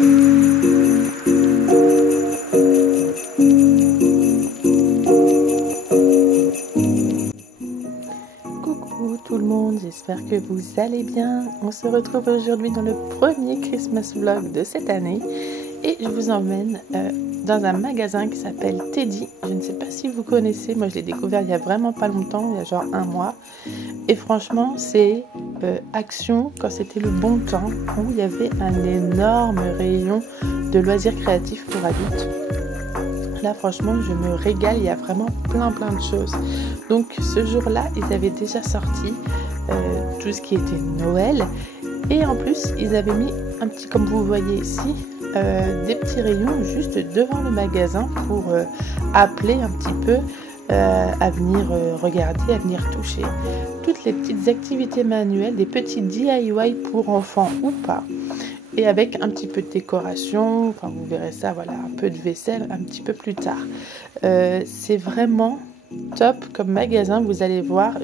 Coucou tout le monde, j'espère que vous allez bien. On se retrouve aujourd'hui dans le premier Christmas vlog de cette année et je vous emmène dans un magasin qui s'appelle Teddy. Je ne sais pas si vous connaissez, moi je l'ai découvert il y a vraiment pas longtemps, il y a genre un mois. Et franchement c'est Action quand c'était le bon temps, où il y avait un énorme rayon de loisirs créatifs pour adultes. Là franchement je me régale, il y a vraiment plein de choses. Donc ce jour-là ils avaient déjà sorti tout ce qui était Noël. Et en plus ils avaient mis un petit, comme vous voyez ici, des petits rayons juste devant le magasin pour appeler un petit peu à venir regarder, à venir toucher toutes les petites activités manuelles, des petits DIY pour enfants ou pas. Et avec un petit peu de décoration, enfin vous verrez ça, voilà, un peu de vaisselle un petit peu plus tard. C'est vraiment top comme magasin, vous allez voir,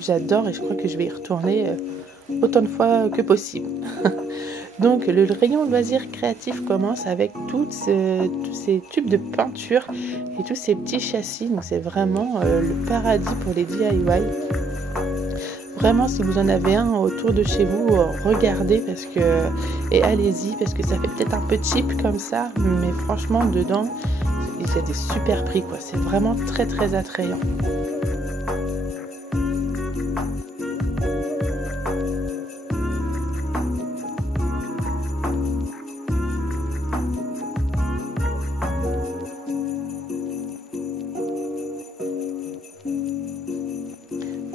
j'adore et je crois que je vais y retourner autant de fois que possible. Donc le rayon loisirs créatifs commence avec tous ces tubes de peinture et tous ces petits châssis, donc c'est vraiment le paradis pour les DIY. Vraiment, si vous en avez un autour de chez vous, regardez et allez-y parce que ça fait peut-être un peu cheap comme ça, mais franchement dedans il y a des super prix quoi, c'est vraiment très attrayant.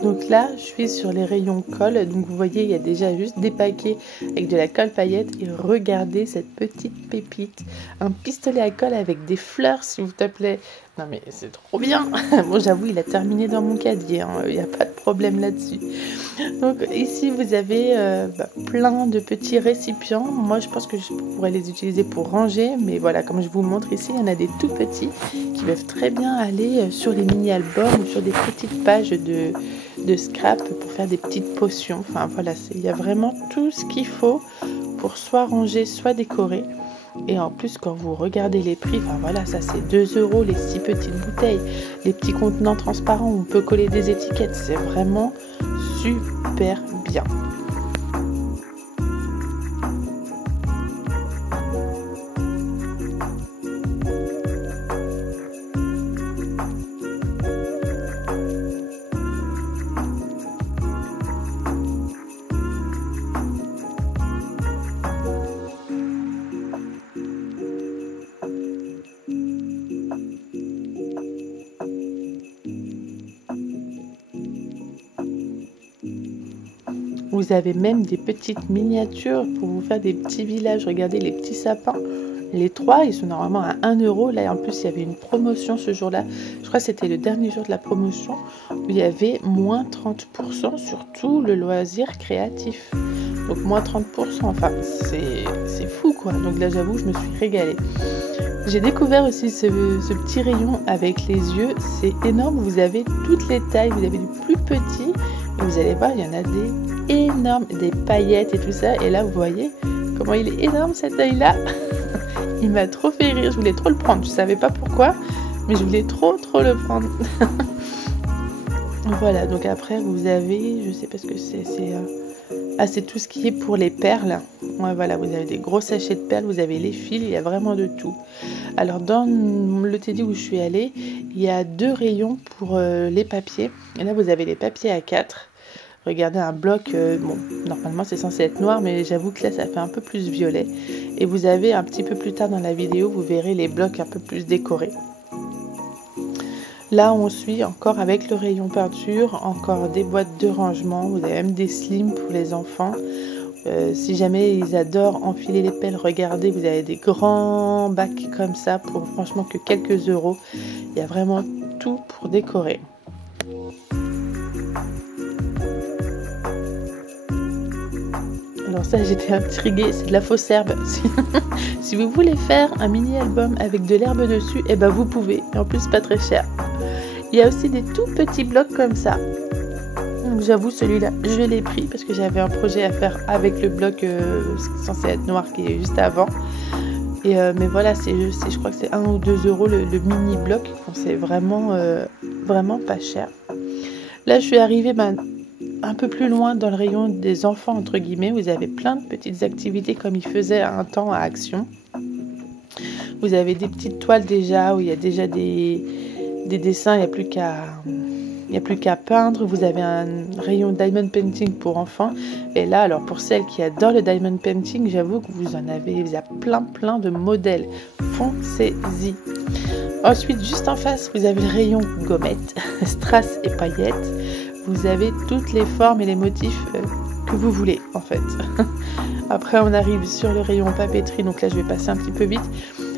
Donc là, je suis sur les rayons colle. Donc vous voyez, il y a déjà juste des paquets avec de la colle paillette. Et regardez cette petite pépite. Un pistolet à colle avec des fleurs, s'il vous plaît. Non mais c'est trop bien. Bon, j'avoue, il a terminé dans mon casier. Il n'y a pas de problème là-dessus. Donc ici, vous avez plein de petits récipients. Moi, je pense que je pourrais les utiliser pour ranger. Mais voilà, comme je vous montre ici, il y en a des tout petits qui peuvent très bien aller sur les mini-albums ou sur des petites pages de scrap pour faire des petites potions. Enfin voilà, il y a vraiment tout ce qu'il faut pour soit ranger, soit décorer. Et en plus quand vous regardez les prix, enfin voilà, ça c'est 2 € les 6 petites bouteilles, les petits contenants transparents où on peut coller des étiquettes, c'est vraiment super bien. Vous avez même des petites miniatures pour vous faire des petits villages. Regardez les petits sapins. Les 3, ils sont normalement à 1 €. Là, en plus, il y avait une promotion ce jour-là. Je crois que c'était le dernier jour de la promotion où il y avait moins 30% sur tout le loisir créatif. Donc, moins 30%. Enfin, c'est fou, quoi. Donc là, j'avoue, je me suis régalée. J'ai découvert aussi ce petit rayon avec les yeux. C'est énorme. Vous avez toutes les tailles. Vous avez du plus petit. Et vous allez voir, il y en a des énormes, des paillettes et tout ça. Et là, vous voyez comment il est énorme cet œil-là. Il m'a trop fait rire. Je voulais trop le prendre. Je savais pas pourquoi, mais je voulais trop le prendre. Voilà. Donc après, vous avez, je sais pas ce que c'est. C'est tout ce qui est pour les perles. Ouais, voilà, vous avez des gros sachets de perles, vous avez les fils, il y a vraiment de tout. Alors dans le Teddy où je suis allée, il y a 2 rayons pour les papiers. Et là vous avez les papiers A4. Regardez un bloc, bon normalement c'est censé être noir, mais j'avoue que là ça fait un peu plus violet. Et vous avez un petit peu plus tard dans la vidéo, vous verrez les blocs un peu plus décorés. Là, on suit encore avec le rayon peinture, encore des boîtes de rangement. Vous avez même des slims pour les enfants. Si jamais ils adorent enfiler les pelles, regardez, vous avez des grands bacs comme ça pour franchement que quelques euros. Il y a vraiment tout pour décorer. Alors ça, j'étais intriguée, c'est de la fausse herbe. Si vous voulez faire un mini-album avec de l'herbe dessus, eh ben vous pouvez. Et en plus, pas très cher. Il y a aussi des tout petits blocs comme ça. Donc j'avoue, celui-là, je l'ai pris parce que j'avais un projet à faire avec le bloc censé être noir qui est juste avant. Et mais voilà, je crois que c'est 1 ou 2 euros le mini bloc. Bon, c'est vraiment pas cher. Là, je suis arrivée un peu plus loin dans le rayon des enfants, entre guillemets. Vous avez plein de petites activités comme ils faisaient un temps à Action. Vous avez des petites toiles déjà, où il y a déjà des dessins, il n'y a plus qu'à peindre. Vous avez un rayon diamond painting pour enfants. Et là, alors pour celles qui adorent le diamond painting, j'avoue que vous en avez, il y a plein de modèles. Foncez-y. Ensuite, juste en face, vous avez le rayon gommettes, strass et paillettes. Vous avez toutes les formes et les motifs que vous voulez, en fait. Après, on arrive sur le rayon papeterie. Donc là, je vais passer un petit peu vite.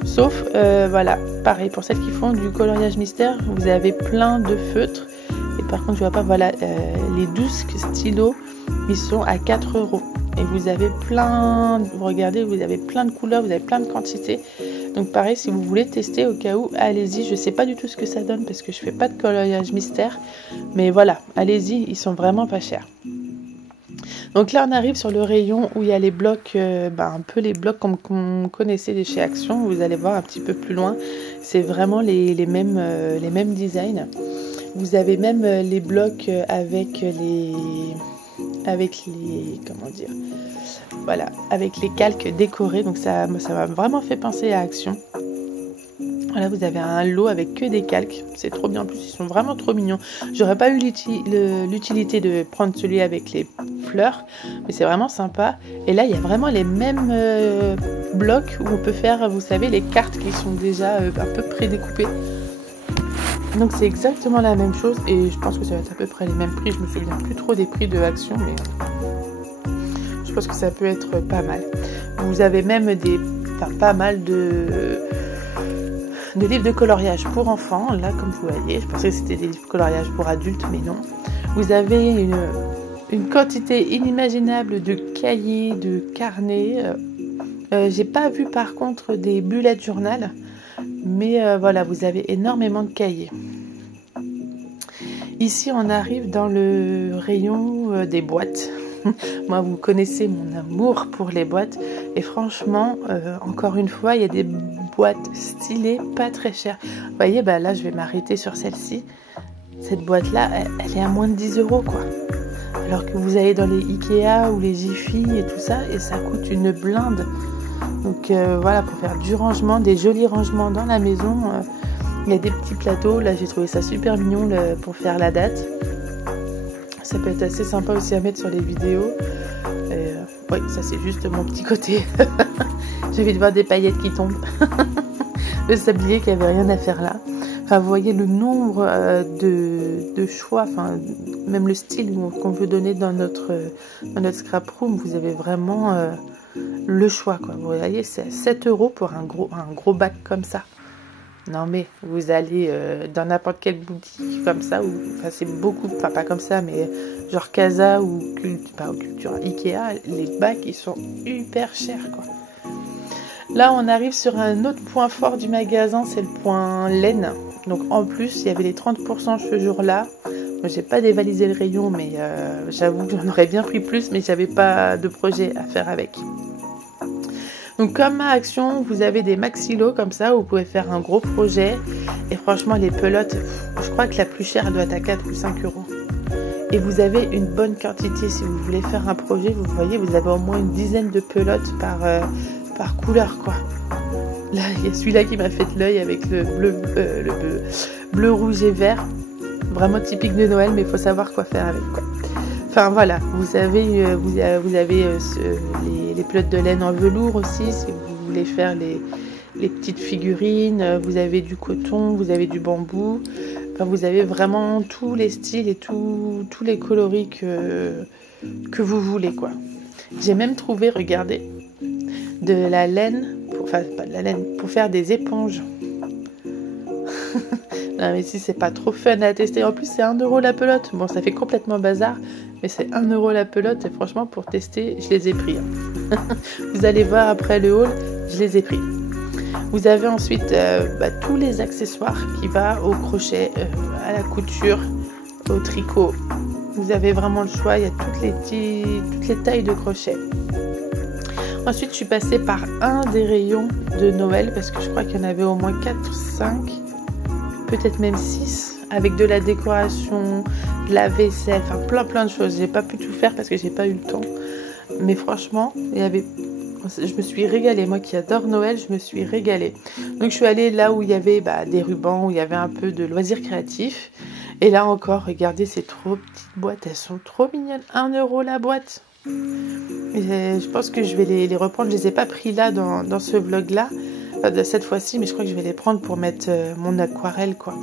Sauf, voilà, pareil, pour celles qui font du coloriage mystère, vous avez plein de feutres. Et par contre, je vois pas, voilà, les 12 stylos, ils sont à 4 euros. Et vous avez vous regardez, vous avez plein de couleurs, vous avez plein de quantités. Donc pareil, si vous voulez tester au cas où, allez-y. Je sais pas du tout ce que ça donne parce que je fais pas de coloriage mystère. Mais voilà, allez-y, ils sont vraiment pas chers. Donc là, on arrive sur le rayon où il y a les blocs, un peu les blocs comme qu'on connaissait de chez Action. Vous allez voir un petit peu plus loin, c'est vraiment les mêmes designs. Vous avez même les blocs avec les comment dire, voilà, avec les calques décorés. Donc ça m'a vraiment fait penser à Action. Voilà, vous avez un lot avec que des calques. C'est trop bien. En plus, ils sont vraiment trop mignons. J'aurais pas eu l'utilité de prendre celui avec les fleurs, mais c'est vraiment sympa. Et là, il y a vraiment les mêmes blocs où on peut faire, vous savez, les cartes qui sont déjà un peu prédécoupées. Donc c'est exactement la même chose et je pense que ça va être à peu près les mêmes prix. Je me souviens plus trop des prix de Action, mais je pense que ça peut être pas mal. Vous avez même pas mal de livres de coloriage pour enfants. Là, comme vous voyez, je pensais que c'était des livres de coloriage pour adultes, mais non. Vous avez une quantité inimaginable de cahiers, de carnets. J'ai pas vu par contre des bullet journal, mais voilà, vous avez énormément de cahiers. Ici, on arrive dans le rayon des boîtes. Moi, vous connaissez mon amour pour les boîtes. Et franchement, encore une fois, il y a des boîtes stylées, pas très chères. Vous voyez, là, je vais m'arrêter sur celle-ci. Cette boîte-là, elle est à moins de 10 euros, quoi. Alors que vous allez dans les Ikea ou les Jiffy et tout ça, et ça coûte une blinde. Donc voilà, pour faire du rangement, des jolis rangements dans la maison. Il y a des petits plateaux. Là, j'ai trouvé ça super mignon pour faire la date. Ça peut être assez sympa aussi à mettre sur les vidéos. Oui, ça c'est juste mon petit côté. J'ai envie de voir des paillettes qui tombent. Le sablier qui avait rien à faire là. Enfin, vous voyez le nombre de choix, enfin, même le style qu'on veut donner dans notre scrap room. Vous avez vraiment le choix, quoi. Vous voyez, c'est 7 euros pour un gros bac comme ça. Non mais vous allez dans n'importe quelle boutique comme ça, enfin c'est beaucoup, enfin pas comme ça, mais genre Casa ou Cultura, Ikea, les bacs ils sont hyper chers, quoi. Là on arrive sur un autre point fort du magasin, c'est le point laine. Donc en plus il y avait les 30% ce jour-là. Moi j'ai pas dévalisé le rayon, mais j'avoue que j'en aurais bien pris plus, mais j'avais pas de projet à faire avec. Donc comme à Action, vous avez des maxi-lots comme ça où vous pouvez faire un gros projet. Et franchement, les pelotes, je crois que la plus chère, elle doit être à 4 ou 5 euros. Et vous avez une bonne quantité. Si vous voulez faire un projet, vous voyez, vous avez au moins une dizaine de pelotes par couleur, quoi. Là, il y a celui-là qui m'a fait l'œil avec le bleu, rouge et vert. Vraiment typique de Noël, mais il faut savoir quoi faire avec, quoi. Enfin voilà, vous avez les pelotes de laine en velours aussi, si vous voulez faire les petites figurines. Vous avez du coton, vous avez du bambou. Enfin, vous avez vraiment tous les styles et tous les coloris que vous voulez, quoi. J'ai même trouvé, regardez, de la laine, pour faire des éponges. Non mais si c'est pas trop fun à tester. En plus c'est 1 euro la pelote. Bon, ça fait complètement bazar, mais c'est 1 euro la pelote. Et franchement, pour tester, je les ai pris. Vous allez voir après le haul, je les ai pris. Vous avez ensuite tous les accessoires qui vont au crochet, à la couture, au tricot. Vous avez vraiment le choix, il y a toutes les tailles de crochets. Ensuite, je suis passée par un des rayons de Noël parce que je crois qu'il y en avait au moins 4 ou 5, peut-être même 6, avec de la décoration, de la vaisselle, enfin plein de choses. J'ai pas pu tout faire parce que j'ai pas eu le temps. Mais franchement, je me suis régalée. Moi qui adore Noël, je me suis régalée. Donc je suis allée là où il y avait des rubans, où il y avait un peu de loisirs créatifs. Et là encore, regardez ces trop petites boîtes, elles sont trop mignonnes. 1 € la boîte. Et je pense que je vais les reprendre. Je les ai pas pris là dans ce vlog là, de cette fois-ci, mais je crois que je vais les prendre pour mettre mon aquarelle, quoi.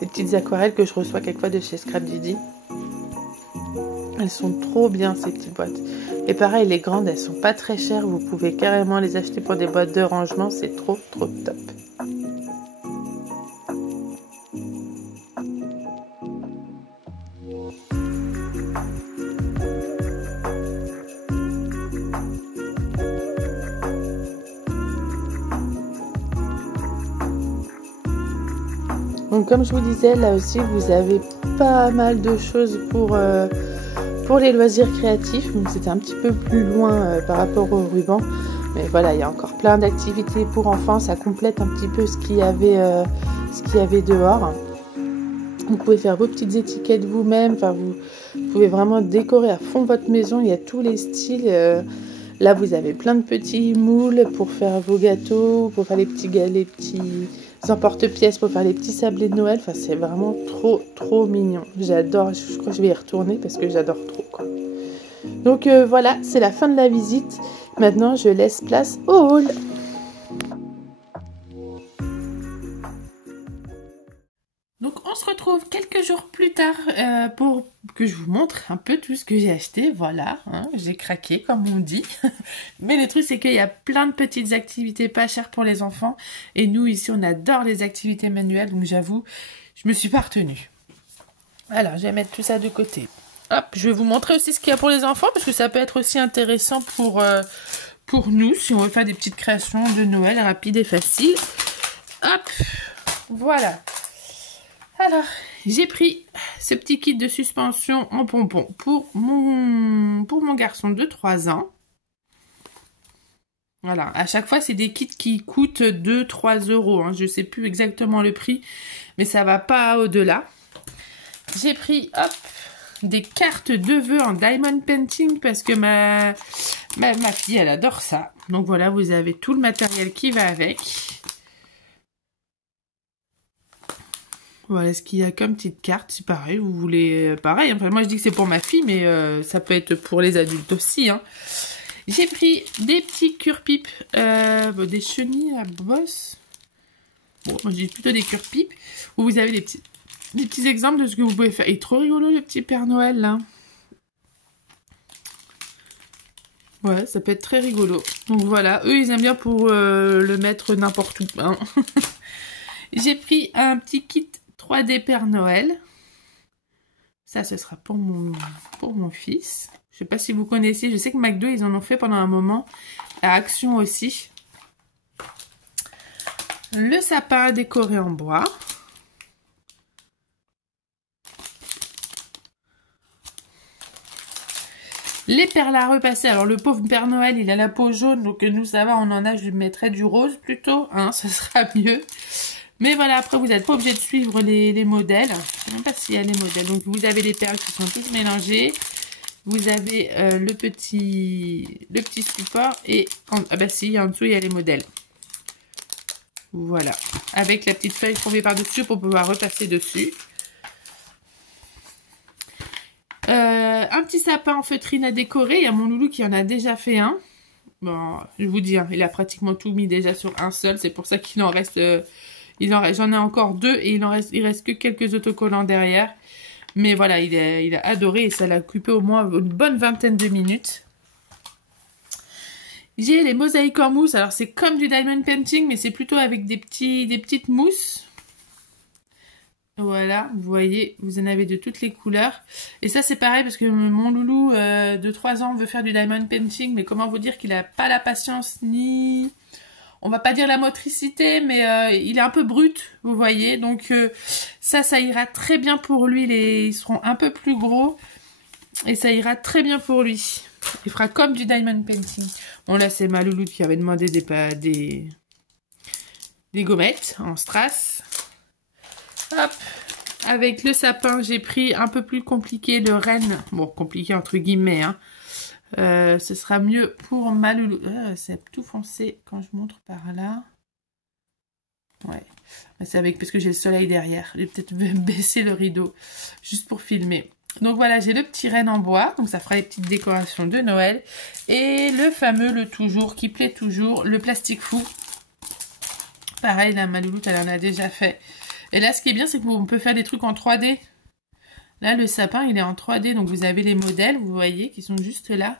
Les petites aquarelles que je reçois quelquefois de chez Scrap Didi. Elles sont trop bien ces petites boîtes. Et pareil, les grandes, elles sont pas très chères. Vous pouvez carrément les acheter pour des boîtes de rangement. C'est trop top. Donc comme je vous disais, là aussi vous avez pas mal de choses pour les loisirs créatifs. Donc c'était un petit peu plus loin par rapport au ruban. Mais voilà, il y a encore plein d'activités pour enfants. Ça complète un petit peu ce qu'il y avait dehors. Vous pouvez faire vos petites étiquettes vous-même. Enfin, vous pouvez vraiment décorer à fond votre maison. Il y a tous les styles. Là, vous avez plein de petits moules pour faire vos gâteaux, pour faire les petits emporte-pièces, pour faire les petits sablés de Noël. Enfin, c'est vraiment trop mignon. J'adore. Je crois que je vais y retourner parce que j'adore trop, quoi. Donc voilà, c'est la fin de la visite. Maintenant, je laisse place au haul. Donc on se retrouve quelques jours plus tard pour que je vous montre un peu tout ce que j'ai acheté. Voilà, hein, j'ai craqué comme on dit. Mais le truc c'est qu'il y a plein de petites activités pas chères pour les enfants. Et nous ici on adore les activités manuelles. Donc j'avoue, je me suis pas retenue. Alors je vais mettre tout ça de côté. Hop, je vais vous montrer aussi ce qu'il y a pour les enfants. Parce que ça peut être aussi intéressant pour nous. Si on veut faire des petites créations de Noël rapides et faciles. Hop, voilà. Alors, j'ai pris ce petit kit de suspension en pompon pour mon garçon de 3 ans. Voilà, à chaque fois, c'est des kits qui coûtent 2-3 €. Hein. Je ne sais plus exactement le prix, mais ça va pas au-delà. J'ai pris, hop, des cartes de vœux en diamond painting parce que ma fille, elle adore ça. Donc voilà, vous avez tout le matériel qui va avec. Voilà ce qu'il y a comme petite carte, c'est pareil, vous voulez pareil, enfin moi je dis que c'est pour ma fille, mais ça peut être pour les adultes aussi, hein. J'ai pris des petits cure-pipes, des chenilles à bosse, bon moi je dis plutôt des cure-pipes, où vous avez des petits exemples de ce que vous pouvez faire. Il est trop rigolo le petit Père Noël là. Ouais, ça peut être très rigolo. Donc voilà, eux ils aiment bien pour le mettre n'importe où, hein. J'ai pris un petit kit 3D Père Noël. Ça, ce sera pour mon fils. Je sais pas si vous connaissez. Je sais que McDo, ils en ont fait pendant un moment. À Action aussi. Le sapin décoré en bois. Les perles à repasser. Alors, le pauvre Père Noël, il a la peau jaune. Donc, nous, ça va, on en a. Je lui mettrais du rose plutôt. Hein, ce sera mieux. Mais voilà, après, vous n'êtes pas obligé de suivre les modèles. Je ne sais même pas s'il y a les modèles. Donc, vous avez les perles qui sont toutes mélangées. Vous avez le petit support. Et, ah bah si, en dessous, il y a les modèles. Voilà. Avec la petite feuille qu'on met par-dessus pour pouvoir repasser dessus. Un petit sapin en feutrine à décorer. Il y a mon loulou qui en a déjà fait un. Bon, je vous dis, hein, il a pratiquement tout mis déjà sur un seul. C'est pour ça qu'il en reste... J'en ai encore 2 et il reste que quelques autocollants derrière. Mais voilà, il a adoré et ça l'a occupé au moins une bonne vingtaine de minutes. J'ai les mosaïques en mousse. Alors c'est comme du diamond painting, mais c'est plutôt avec des petites mousses. Voilà, vous voyez, vous en avez de toutes les couleurs. Et ça c'est pareil parce que mon loulou de 3 ans veut faire du diamond painting. Mais comment vous dire qu'il n'a pas la patience ni... On va pas dire la motricité, mais il est un peu brut, vous voyez. Donc ça ira très bien pour lui. Ils seront un peu plus gros. Et ça ira très bien pour lui. Il fera comme du diamond painting. Bon là c'est ma louloute qui avait demandé des gommettes en strass. Hop. Avec le sapin, j'ai pris un peu plus compliqué le renne. Bon, compliqué entre guillemets. Hein. Ce sera mieux pour ma louloute. C'est tout foncé quand je montre par là. Ouais. C'est avec parce que j'ai le soleil derrière. Je vais peut-être baisser le rideau juste pour filmer. Donc voilà, j'ai le petit renne en bois. Donc ça fera les petites décorations de Noël. Et le fameux, le toujours, qui plaît toujours, le plastique fou. Pareil, là, ma louloute, elle en a déjà fait. Et là, ce qui est bien, c'est qu'on peut faire des trucs en 3D. Là, le sapin, il est en 3D. Donc, vous avez les modèles, vous voyez, qui sont juste là.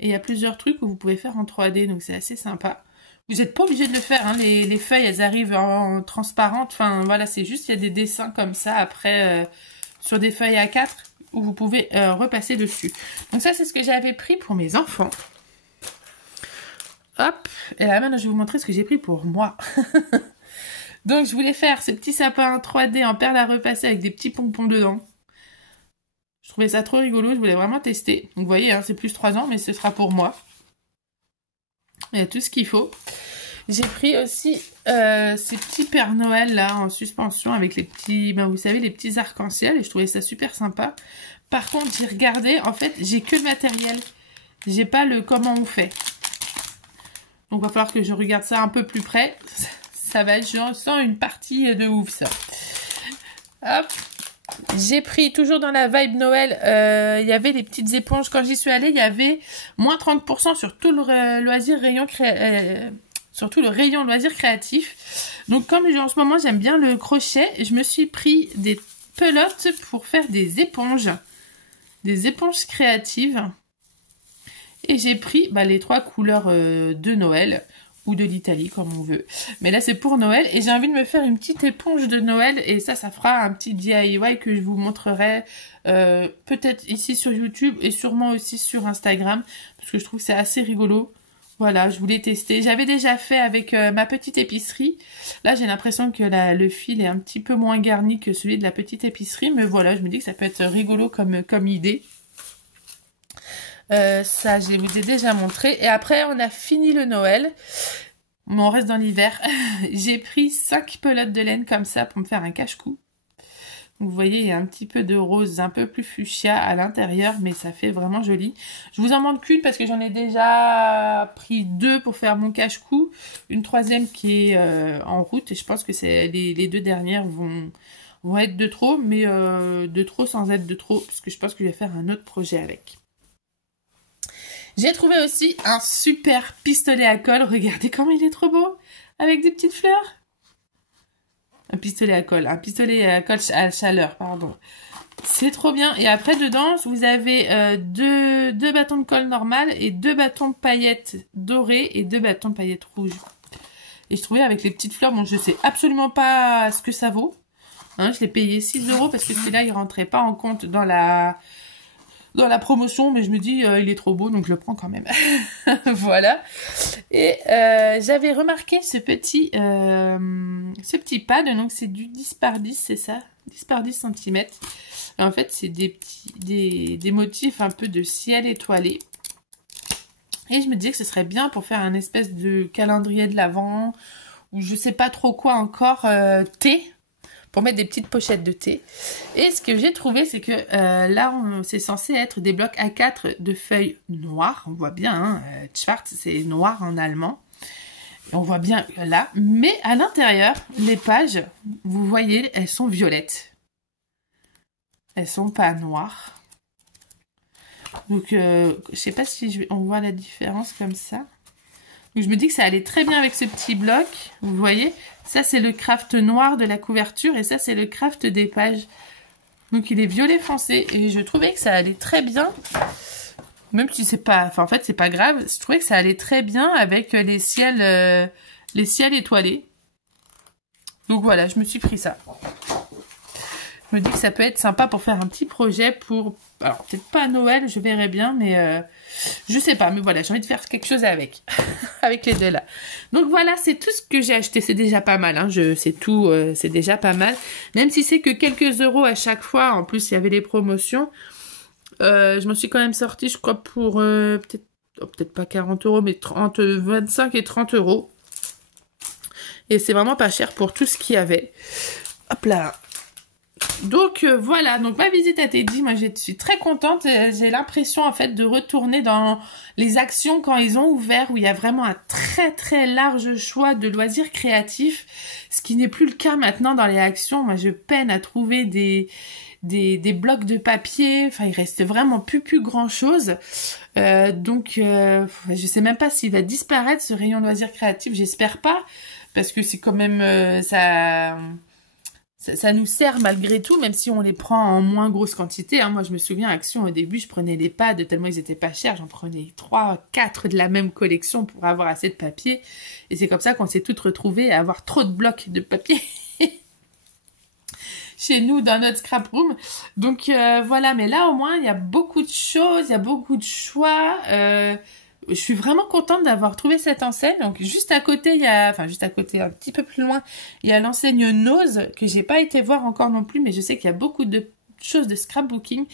Et il y a plusieurs trucs que vous pouvez faire en 3D. Donc, c'est assez sympa. Vous n'êtes pas obligé de le faire. Hein. Les feuilles, elles arrivent en transparente. Enfin, voilà, c'est juste, il y a des dessins comme ça, après, sur des feuilles A4, où vous pouvez repasser dessus. Donc, ça, c'est ce que j'avais pris pour mes enfants. Hop. Et là, maintenant, je vais vous montrer ce que j'ai pris pour moi. Donc, je voulais faire ce petit sapin 3D en perles à repasser avec des petits pompons dedans. Je trouvais ça trop rigolo, je voulais vraiment tester. Donc, vous voyez, hein, c'est plus 3 ans, mais ce sera pour moi. Il y a tout ce qu'il faut. J'ai pris aussi ces petits Pères Noël, là, en suspension, avec les petits, ben, vous savez, les petits arcs-en-ciel. Et je trouvais ça super sympa. Par contre, j'ai regardé, en fait, j'ai que le matériel. J'ai pas le comment on fait. Donc, il va falloir que je regarde ça un peu plus près. Ça va être, je sens une partie de ouf, ça. Hop. J'ai pris, toujours dans la vibe Noël, il y avait les petites éponges. Quand j'y suis allée, il y avait moins 30% sur tout le loisir rayon surtout le rayon loisir créatif. Donc, comme en ce moment, j'aime bien le crochet, je me suis pris des pelotes pour faire des éponges créatives. Et j'ai pris les 3 couleurs de Noël. Ou de l'Italie, comme on veut. Mais là, c'est pour Noël. Et j'ai envie de me faire une petite éponge de Noël. Et ça fera un petit DIY que je vous montrerai peut-être ici sur YouTube et sûrement aussi sur Instagram. Parce que je trouve que c'est assez rigolo. Voilà, je voulais tester. J'avais déjà fait avec ma petite épicerie. Là, j'ai l'impression que le fil est un petit peu moins garni que celui de la petite épicerie. Mais voilà, je me dis que ça peut être rigolo comme idée. Ça, je vous ai déjà montré. Et après, on a fini le Noël. Mais on reste dans l'hiver. J'ai pris 5 pelotes de laine comme ça pour me faire un cache-cou. Vous voyez, il y a un petit peu de rose, un peu plus fuchsia à l'intérieur, mais ça fait vraiment joli. Je vous en montre qu'une parce que j'en ai déjà pris 2 pour faire mon cache-cou. Une 3e qui est en route. Et je pense que les 2 dernières vont être de trop, mais de trop sans être de trop. Parce que je pense que je vais faire un autre projet avec. J'ai trouvé aussi un super pistolet à colle. Regardez comme il est trop beau. Avec des petites fleurs. Un pistolet à colle à chaleur, pardon. C'est trop bien. Et après, dedans, vous avez deux bâtons de colle normal et 2 bâtons de paillettes dorées et 2 bâtons de paillettes rouges. Et je trouvais avec les petites fleurs, bon, je sais absolument pas ce que ça vaut. Hein, je l'ai payé 6 € parce que celui-là, il rentrait pas en compte dans la promotion, mais je me dis il est trop beau, donc je le prends quand même. Voilà. Et j'avais remarqué ce petit pad, donc c'est du 10 par 10, c'est ça, 10 par 10 cm. Et en fait, c'est des motifs un peu de ciel étoilé. Et je me disais que ce serait bien pour faire un espèce de calendrier de l'Avent, ou je sais pas trop quoi encore, thé. Pour mettre des petites pochettes de thé. Et ce que j'ai trouvé, c'est que là, c'est censé être des blocs A4 de feuilles noires. On voit bien, hein, Schwarz, c'est noir en allemand. Et on voit bien là. Mais à l'intérieur, les pages, vous voyez, elles sont violettes. Elles sont pas noires. Donc, je sais pas si on voit la différence comme ça. Donc, je me dis que ça allait très bien avec ce petit bloc. Vous voyez, ça c'est le craft noir de la couverture et ça c'est le craft des pages. Donc il est violet foncé et je trouvais que ça allait très bien. Même si c'est pas, enfin en fait c'est pas grave. Je trouvais que ça allait très bien avec les ciels étoilés. Donc voilà, je me suis pris ça. Je me dis que ça peut être sympa pour faire un petit projet pour... Alors, peut-être pas à Noël, je verrai bien, mais je sais pas. Mais voilà, j'ai envie de faire quelque chose avec. Avec les 2 là. Donc voilà, c'est tout ce que j'ai acheté. C'est déjà pas mal, hein. C'est tout, c'est déjà pas mal. Même si c'est que quelques euros à chaque fois. En plus, il y avait les promotions. Je m'en suis quand même sortie, je crois, pour peut-être pas 40 €, mais 25 et 30 €. Et c'est vraiment pas cher pour tout ce qu'il y avait. Hop là. Donc voilà, donc ma visite à Teddy, moi je suis très contente. J'ai l'impression en fait de retourner dans les actions quand ils ont ouvert, où il y a vraiment un très très large choix de loisirs créatifs, ce qui n'est plus le cas maintenant dans les actions. Moi je peine à trouver des blocs de papier, enfin il reste vraiment plus grand chose. Donc je sais même pas s'il va disparaître ce rayon loisirs créatifs, j'espère pas, parce que c'est quand même ça nous sert malgré tout, même si on les prend en moins grosse quantité. Hein. Moi, je me souviens, Action, au début, je prenais les pads, tellement ils étaient pas chers. J'en prenais 3, 4 de la même collection pour avoir assez de papier. Et c'est comme ça qu'on s'est toutes retrouvées à avoir trop de blocs de papier chez nous, dans notre scrap room. Donc, voilà. Mais là, au moins, il y a beaucoup de choses, il y a beaucoup de choix. Je suis vraiment contente d'avoir trouvé cette enseigne. Donc juste à côté, il y a, enfin juste à côté, un petit peu plus loin, il y a l'enseigne Nose que j'ai pas été voir encore non plus, mais je sais qu'il y a beaucoup de choses de scrapbooking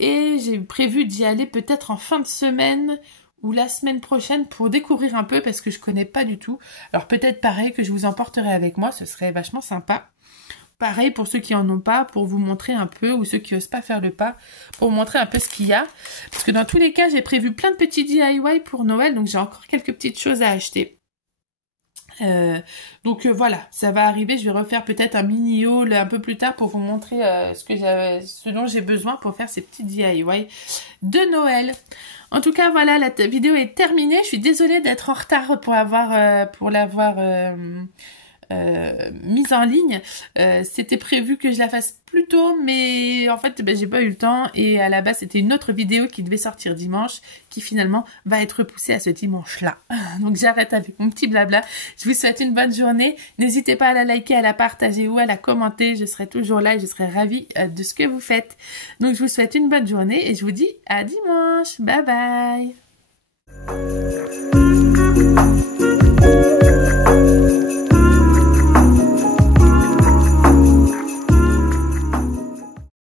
et j'ai prévu d'y aller peut-être en fin de semaine ou la semaine prochaine pour découvrir un peu parce que je connais pas du tout. Alors peut-être pareil que je vous emporterai avec moi, ce serait vachement sympa. Pareil pour ceux qui en ont pas, pour vous montrer un peu, ou ceux qui osent pas faire le pas, pour vous montrer un peu ce qu'il y a. Parce que dans tous les cas, j'ai prévu plein de petits DIY pour Noël, donc j'ai encore quelques petites choses à acheter. Donc voilà, ça va arriver. Je vais refaire peut-être un mini haul un peu plus tard pour vous montrer ce dont j'ai besoin pour faire ces petits DIY de Noël. En tout cas, voilà, la vidéo est terminée. Je suis désolée d'être en retard pour l'avoir mise en ligne. C'était prévu que je la fasse plus tôt, mais en fait j'ai pas eu le temps, et à la base c'était une autre vidéo qui devait sortir dimanche qui finalement va être repoussée à ce dimanche là. Donc j'arrête avec mon petit blabla. Je vous souhaite une bonne journée, n'hésitez pas à la liker, à la partager ou à la commenter, je serai toujours là et je serai ravie de ce que vous faites. Donc je vous souhaite une bonne journée et je vous dis à dimanche. Bye bye.